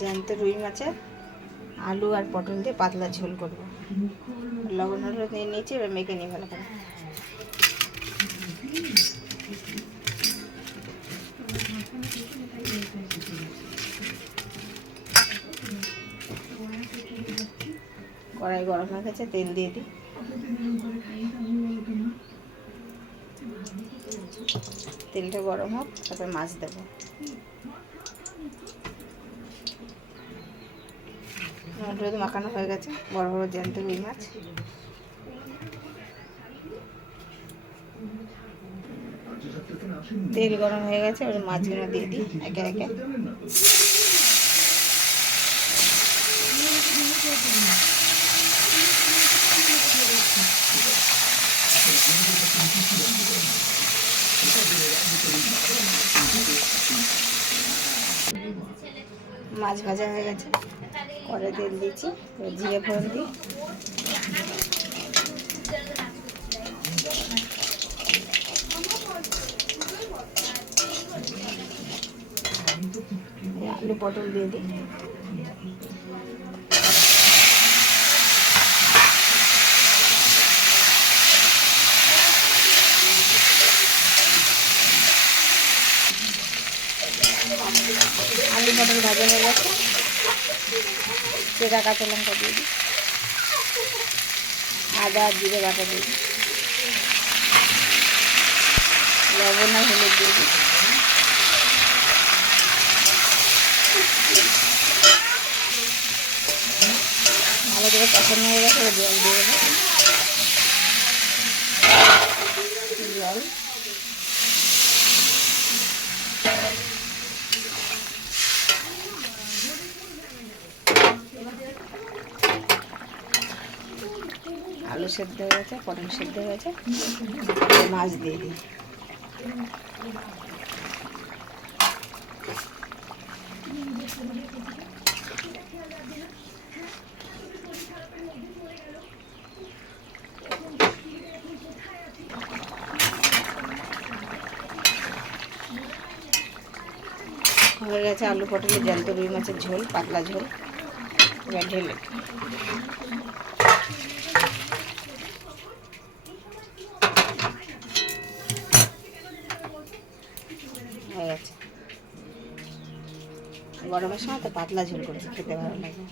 জ্যান্ত রুই মাছের আলু আর পটল দিয়ে পাতলা ঝোল করবো। লবণ হলুদ নিয়ে নিয়েছি, এবার মেখে নিয়ে ভালো করে। কড়াই গরম হয়ে গেছে, তেল দিয়ে দিই। তেলটা গরম হোক, তারপর মাছ দেবো। হলুদ মাখানো হয়ে গেছে, বড় বড় জ্যান্ত রুই মাছ। তেল গরম হয়ে গেছে, এবার মাছগুলো দিয়ে দিই একে একে। মাছ ভাজা হয়ে গেছে, কড়াই তেল দিচ্ছি, জিরে ফোড়ন দিই। আলু পটল দিয়ে দিই। আলু পটল ভাজা হয়ে গেছে, চেরা কাঁচা লঙ্কা দিয়ে দিই, আদা জিরে বাটা দিয়ে দিই, লবণ আর হলুদ দিয়ে দিই। ভালো করে কষানো হয়ে গেছে, জল দিয়ে দেবো। জল আলু সেদ্ধ হয়ে গেছে, পটল সেদ্ধ হয়ে গেছে, মাছ দিয়ে দিই। হয়ে গেছে আলু পটলের জ্যান্ত রুই মাছের ঝোল, পাতলা ঝোল। এবার ঢেলে হয়ে গেছে। গরমের সময় তো পাতলা ঝোল করেছি, খেতে ভালো লাগে।